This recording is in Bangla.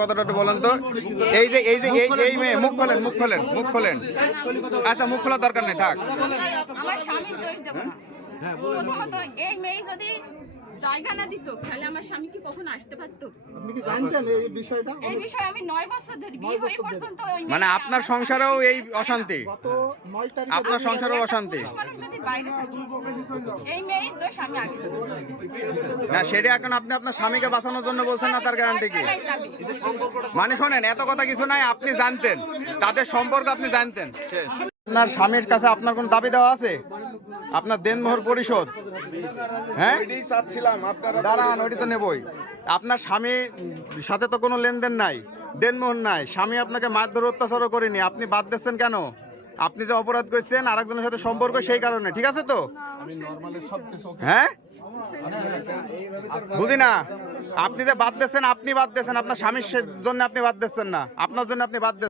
কথাটা একটু বলেন তো। এই মেয়ে মুখ খোলেন। আচ্ছা, মুখ খোলার দরকার নেই, থাক। আমার স্বামীর দোষ দেব না। প্রথমত এই মেয়ে যদি জায়গা না দিত তাহলে আমার স্বামী কি কখনো আসতে পারতো? আপনি কি জানতেন এই বিষয়টা? এই বিষয়ে আমি 9 বছর ধরে বিয়ে হয়ে পর্যন্ত ওই মানে আপনার সংসারেও এই অশান্তি, গত 9 তারিখে আপনার সংসারেও অশান্তি। মানুষ যদি বাইরে থাকে এই মেয়ের দোষ আমি আগে না, সেটা এখন আপনি আপনার স্বামীকে বাঁচানোর জন্য বলছেন না, তার গ্যারান্টি কি? মানে শোনেন, এত কথা কিছু নাই, আপনি জানতেন তাদের সম্পর্ক, আপনি জানতেন। আপনার স্বামীর কাছে আপনার কোন দাবি দেওয়া আছে? আপনার দেনমোহর পরিশোধ? হ্যাঁ, দাঁড়ান, ওইটি তো নেবই। আপনার স্বামীর সাথে তো কোনো লেনদেন নাই, দেনমোহর নাই, স্বামী আপনাকে মারধর অত্যাচারও করেনি, আপনি বাদ দিচ্ছেন কেন? আপনি যে অপরাধ করছেন আরেকজনের সাথে সম্পর্ক, সেই কারণে, ঠিক আছে তো? হ্যাঁ, বুঝি না, আপনি যে বাদ দিচ্ছেন, আপনি বাদ দিচ্ছেন, আপনার স্বামীর জন্য আপনি বাদ দিচ্ছেন না, আপনার জন্য আপনি বাদ দিচ্ছেন।